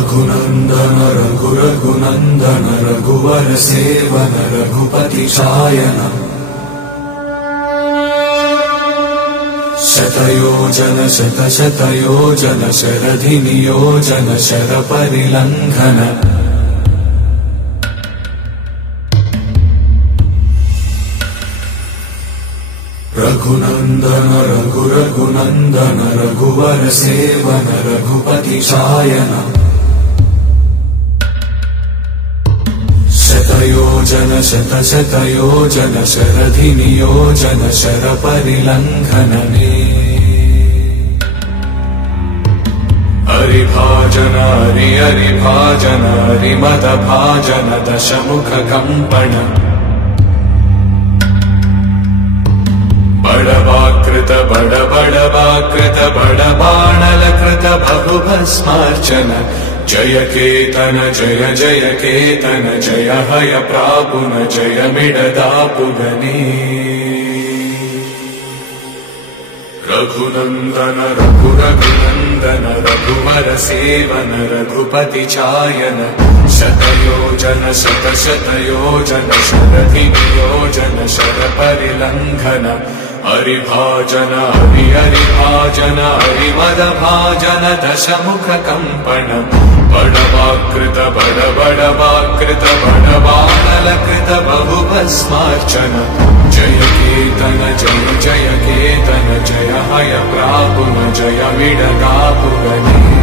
रघुनंदन रघुनंदन रघुवर सेवन रघुपति शायन शतयोजन शतशतयोजन शरधि नियोजन शर परिलंघन रघुनंदन रघुनंदन रघुवर सेवन रघुपति शायन शतयोजन शतशतयोजन शरधि नियोजन शर परिलंघनने हरिभाजन हरिभाजन हरिमद भाजन दशमुख कंपन बड़वाकृत बड़वाकृत बड़बाणलकृत बहुभस्मार्चन जय केतन जय जय केतन जय हय प्रापुन जय मिडदापुगने रघुनंदन रघुनंदन रघुवर सेवन रघुपति चायन शतयोजन शतशतयोजन शरधि नियोजन शर परिलंघन हरिभाजन हरिभाजन हरिमद भाजन दशमुख कंपन बड़वाकृत बड़वाकृत बड़बाणलकृत बहुभस्मार्चन जय केतन जय जय केतन जय हय प्रापुन जय मिडदापुगने